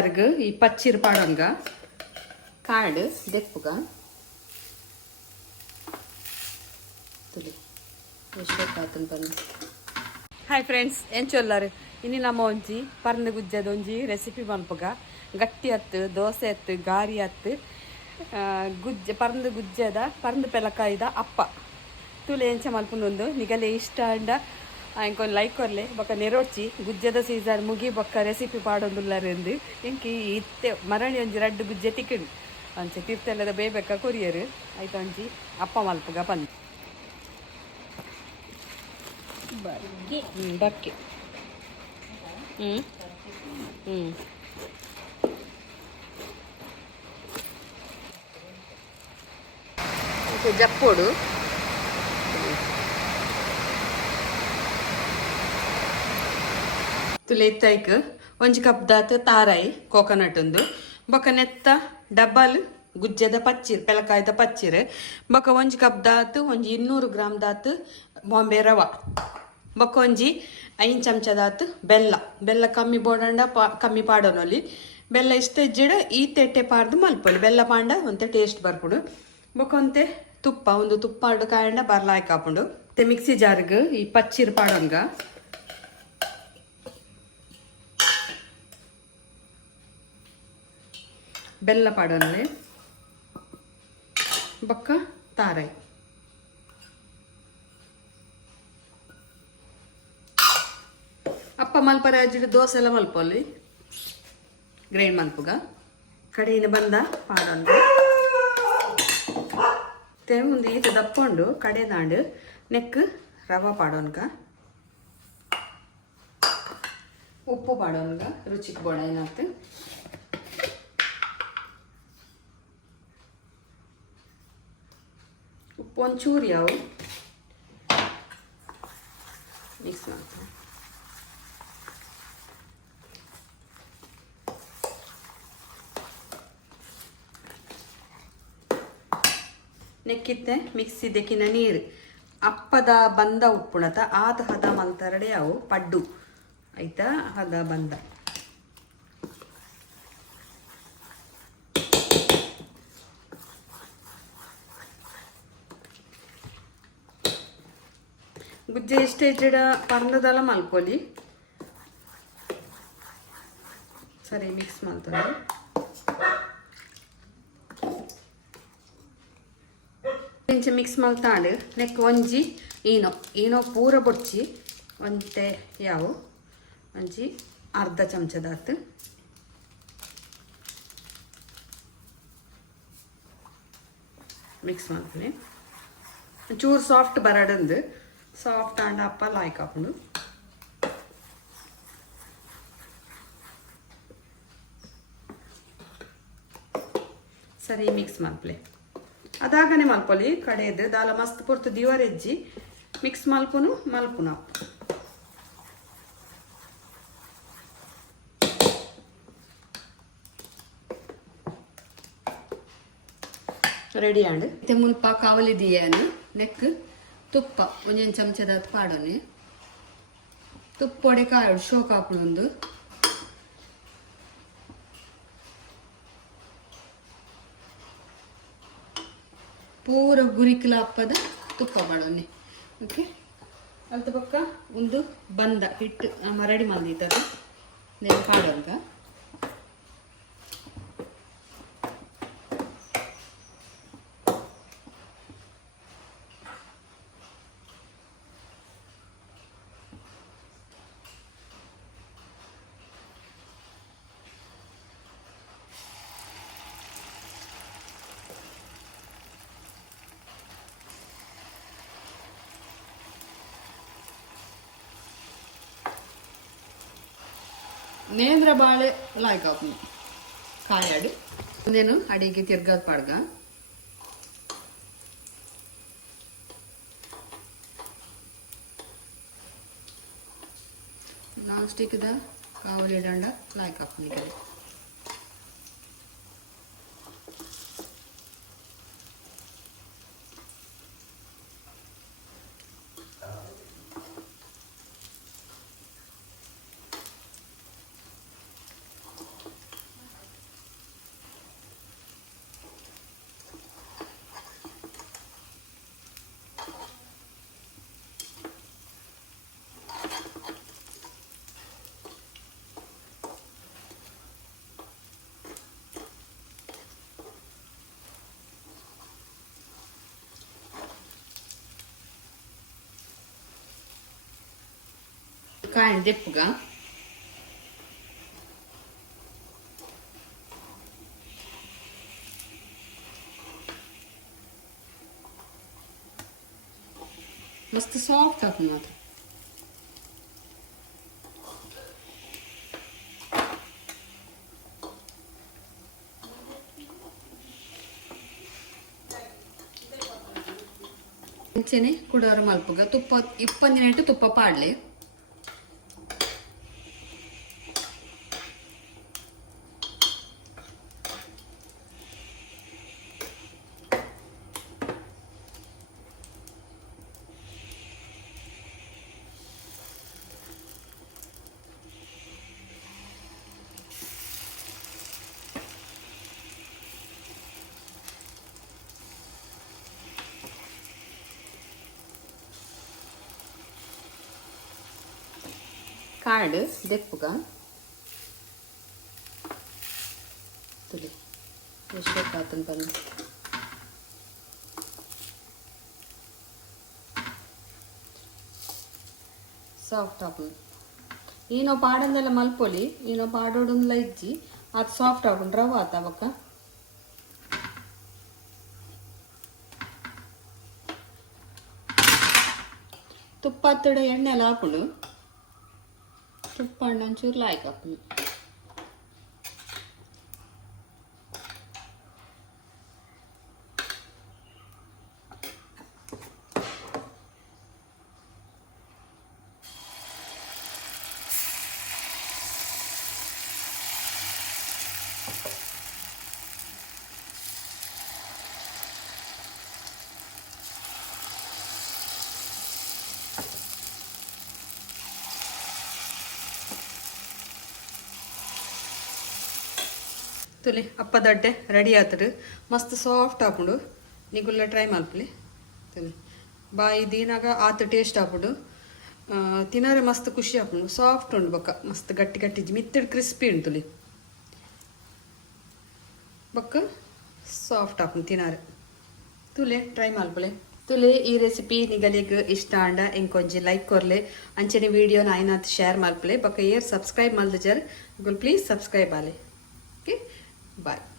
अर्ग ಈ ಪಚ್ಚಿರ್ ಪಾಡೋನ್ಗ ಕಾರ್ಡ್ ದೆಪ್ಪುಗ ತುಲಿ ವಿಶ್ವಕಾತನ್ ಬಂದು ಹಾಯ್ ಫ್ರೆಂಡ್ಸ್ ಎಂಚೊಲ್ಲಾರು ಇನ್ನು ನಮ್ಮ ಒಂಜಿ ಪರ್ಂದ್ ಗುಜ್ಜದ ಒಂಜಿ ರೆಸಿಪಿ ಮಲ್ಪುಗ ಗಟ್ಟಿ ಹತ್ತು ದೋಸೆ ಹತ್ತು ಗಾರಿ ಹತ್ತು ಪರ್ಂದ್ ಗುಜ್ಜದ ಪರ್ಂದ್ ಪೆಲಕಾಯ್ದ ಅಪ್ಪ ತುಲೆ ಎಂಚ ಮಲ್ಪುನೊಂದು ನಿಗಲೆ ಇಷ್ಟ ಅಂಡ ಇಂಕೊಂದು ಲೈಕ್ ಕೊರ್ಲೆ ಬೊಕ್ಕ ನೆರೋಡ್ಚಿ ಗುಜ್ಜದ ಸೀಸನ್ ಮುಗಿ ಬೊಕ್ಕ ರೆಸಿಪಿ ಪಾಡೊಂದುಲ್ಲಾರೆಂದು ಇಂಕಿ ಇತ್ತೆ ಮರಣಿ ಒಂಜಿ ರಡ್ಡು ಗುಜ್ಜೆ ತಿಕ್ಕಂಡು ಅಂಚೆ ತೀರ್ಥೆಲ್ಲದ ಬೇಬೇಕ ಕೊರಿಯರು ಆಯ್ತು ಒಂಜಿ ಅಪ್ಪ ಮಲ್ಪುಗ ಬಂದು ಬರ್ಕಿ ಜಪ್ಪೋಡು ತುಲೇತೈಕ್ ಒಂಜಿ ಕಪ್ ದಾತ್ ತಾರಾಯಿ ಕೋಕೋನಟ್ ಉಂದು ಬೊಕ ನೆತ್ತ ಡಬ್ಬಲ್ ಗುಜ್ಜದ ಪಚ್ಚಿರ್ ಪೆಲಕಾಯ್ದ ಪಚ್ಚಿರ್ ಬೊಕ ಒಂಜಿ ಕಪ್ ದಾತ್ ಒಂಜಿ 200 ಗ್ರಾಮ್ ದಾತ್ ಬಾಂಬೆ ರವ ಬೊಕ ಒಂಜಿ 5 ಚಮಚ ದಾತ್ ಬೆಲ್ಲ ಕಮ್ಮಿ ಬೋಡಂಡ ಕಮ್ಮಿ ಪಾಡೋನೊಲಿ ಬೆಲ್ಲ ಇಷ್ಟ ಇಜ್ಜಿಡ ಈ ತೆಟ್ಟೆ ಪಾಡ್ದು ಮಲ್ಪೊಲಿ ಬೆಲ್ಲ ಪಾಂಡ ಒಂತೆ ಟೇಸ್ಟ್ ಬರ್ಪುಡು ಬೊಕ ಒಂತೆ ತುಪ್ಪ ಒಂದು ತುಪ್ಪ ಅಡ್ಡು ಕಾಯಂಡ ಬರ್ಲಾಯ್ಕ್ ಹಾಪುಂಡು ಮತ್ತೆ ಮಿಕ್ಸಿ ಜಾರ್ಗ್ ಈ ಪಚ್ಚಿರ್ ಪಾಡೋನ್ಗ ಬೆಲ್ಲ ಪಾಡೋನ್ಲೆ ಬೊಕ್ಕ ತಾರಾಯಿ ಅಪ್ಪ ಮಲ್ಪರೆ ಅಜ್ಜಿಡು ದೋಸೆ ಎಲ್ಲ ಮಲ್ಪೊಲ್ಲಿ ಗ್ರೈಂಡ್ ಮಲ್ಪುಗ ಕಡೆಯಿಂದ ಬಂದ ಪಾಡೋನ್ಗ ತೆಂದು ಈತ ದಪ್ಕೊಂಡು ಕಡೆ ದಾಂಡು ನೆಕ್ ರವ ಪಾಡೋನ್ಗ ಉಪ್ಪು ಪಾಡೋನ್ಗ ರುಚಿಗೆ ಬೋಡ ಏನಾಯ್ತು ಉಪ್ಪು ಒಂಚೂರು ಯಾವ ಮಿಕ್ಸ್ ಮಾಡ್ತೀನಿ ನೆಕ್ಕಿತ್ತೆ ಮಿಕ್ಸಿ ದೆಕ್ಕಿನ ನೀರು ಅಪ್ಪದ ಬಂದ ಉಪ್ಪುಣತ ಆದ ಹದ ಮಲ್ತರಡೆ ಅವು ಪಡ್ಡು ಆಯ್ತಾ ಹದ ಬಂದ ಗುಜ್ಜೆ ಇಷ್ಟ ಇಜ್ಜಿಡ ಪರ್ನದಲ್ಲ ಮಲ್ಪೊಲಿ ಸರಿ ಮಿಕ್ಸ್ ಮಾಡ್ತಾರೆ ಇಂಚ ಮಿಕ್ಸ್ ಮಲ್ತಾಂಡು ನೆಕ್ ಒಂಜಿ ಈನೋ ಪೂರ ಬೊಡ್ಚಿ ಒಂತೆ ಯಾವು ಒಂಜಿ ಅರ್ಧ ಚಮಚದಾತ್ ಮಿಕ್ಸ್ ಮಾಡ್ತೀನಿ ಚೂರು ಸಾಫ್ಟ್ ಬರಡಂದು ಸಾಫ್ಟ್ ಆಂಡ ಅಪ್ಪ ಲಾಯ್ಕ್ ಹಾಕೊಂಡು ಸರಿ ಮಿಕ್ಸ್ ಮಲ್ಪಲೆ ಅದಾಗನೆ ಮಲ್ಪೊಲಿ ಕಡೆದು ದಾಲ ಮಸ್ತ್ ಪೊರ್ತು ದಿವರೆಜ್ಜಿ ಮಿಕ್ಸ್ ಮಲ್ಪುನು ಮಲ್ಪುನ ರೆಡಿ ಆಂಡ್ ಮತ್ತೆ ಮುಲ್ಪ ಕಾವಲಿ ದಿಯನು ನೆಕ್ ತುಪ್ಪ ಒಂಜೊಂದು ಚಮಚದ ಪಾಡೋನೆ ತುಪ್ಪ ಒಡೆ ಕಾಯೋಡು ಶೋಕ್ ಹಾಕೊಂಡು ಪೂರ ಗುರಿಕಲ ಅಪ್ಪದ ತುಪ್ಪ ಮಾಡೋನೆ ಓಕೆ ಅಲ್ತ ಪಕ್ಕ ಒಂದು ಬಂದ ಹಿಟ್ಟು ರೆಡಿ ಮಾಡಿದ್ದದು ನೆನ್ ಕಾಡೋಂಗ ನೇಂದ್ರ ಬಾಳೆ ಲಾಯ್ಕ್ ಹಾಕು ಕಾಯಾಡಿ ಒಂದೇನು ಅಡಿಗೆ ತಿರ್ಗದ ಪಾಡ್ಗ ನಾನ್ ಸ್ಟಿಕ್ದ ಕಾವಲಿ ದಂಡ ಲಾಯ್ಕ್ ಹಾಕ್ನಿಗೆ ಕಾಯಿ ದೆಪ್ಪುಗ मस्त सॉफ्ट आपण मात्र ಮುಂಚೆನೆ ಕುಡೋರು ಮಲ್ಪುಗ ತುಪ್ಪ 20 ನಿಮಿಷ ತುಪ್ಪ ಪಾಡ್ಲೆ कार्ड देख तुले विश्वकातन बंद ಸಾಫ್ಟ್ ಆಪುಂಡು ನೀನು ಪಾಡಂದೆಲ್ಲ ಮಲ್ಪೊಲಿ ನೀನು ಪಾಡೋಡುಂದ್ಲ ಇಜ್ಜಿ ಅದು ಸಾಫ್ಟ್ ಆಪುಂಡು ರವ ಆತ ಅವಕ್ಕ ತುಪ್ಪ ಹತ್ತಡ ಎಣ್ಣೆ ಎಲ್ಲ ಹಾಪುಂಡು ತುಪ್ಪ ಹಣ್ಣು ಒಂಚೂರು ಲಾಯ್ಕ್ ಹಾಪುಂಡು ತುಲಿ ಅಪ್ಪ ದಡ್ಡೆ ರೆಡಿ ಆತಡು ಮಸ್ತ್ ಸಾಫ್ಟ್ ಆಪುಂಡು ನಿಗುಲ್ಲ ಟ್ರೈ ಮಲ್ಪಲಿ ತುಲಿ ಬಾಯಿ ದೀನಾಗ ಆತ ಟೇಸ್ಟ್ ಆಪುಂಡು ತಿನ್ನಾರೆ ಮಸ್ತ್ ಖುಷಿ ಆಪುಂಡು ಸಾಫ್ಟ್ ಉಂಡು ಬೊಕ್ಕ ಮಸ್ತ್ ಗಟ್ಟಿ ಗಟ್ಟಿ ಮಿತ್ತಡ್ ಕ್ರಿಸ್ಪಿ ಉಂಡು ತುಲಿ ಬೊಕ್ಕ ಸಾಫ್ಟ್ ಆಪುಂಡು ತಿನ್ನಾರೆ ತುಲೆ ಟ್ರೈ ಮಲ್ಪಲೆ ತುಲೆ ಈ ರೆಸಿಪಿ ನಿಗಲಿಗೆ ಇಷ್ಟ ಆಂಡ ಎಂಕೊಂಜಿ ಲೈಕ್ ಕೊರ್ಲೆ ಅಂಚನೆ ವಿಡಿಯೋನ ಆಯ್ನಾತ್ ಶೇರ್ ಮಲ್ಪಲೆ ಬೊಕ್ಕ air subscribe ಮಲ್ದ ಜರ್ please subscribe Aale okay bye